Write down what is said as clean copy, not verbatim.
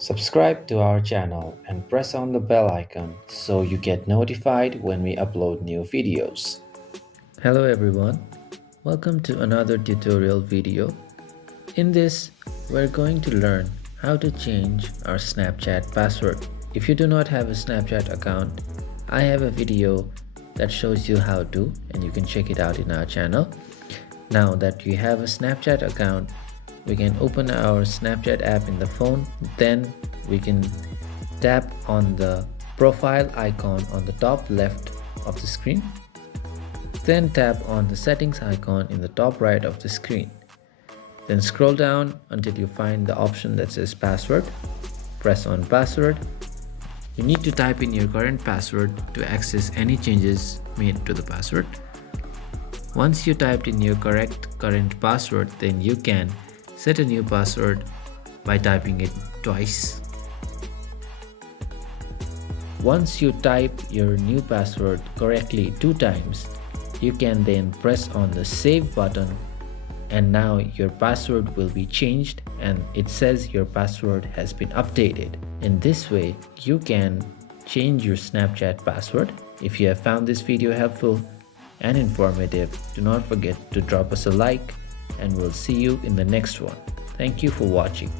Subscribe to our channel and press on the bell icon so you get notified when we upload new videos. Hello everyone, welcome to another tutorial video. In this, we're going to learn how to change our Snapchat password. If you do not have a Snapchat account, I have a video that shows you how to, and you can check it out in our channel. Now that you have a Snapchat account, we can open our Snapchat app in the phone. Then we can tap on the profile icon on the top left of the screen. Then tap on the settings icon in the top right of the screen. Then scroll down until you find the option that says password. Press on password. You need to type in your current password to access any changes made to the password. Once you typed in your correct current password, then you can set a new password by typing it twice. Once you type your new password correctly 2 times, you can then press on the save button, and now your password will be changed and it says your password has been updated. In this way, you can change your Snapchat password. If you have found this video helpful and informative, do not forget to drop us a like, and we'll see you in the next one. Thank you for watching.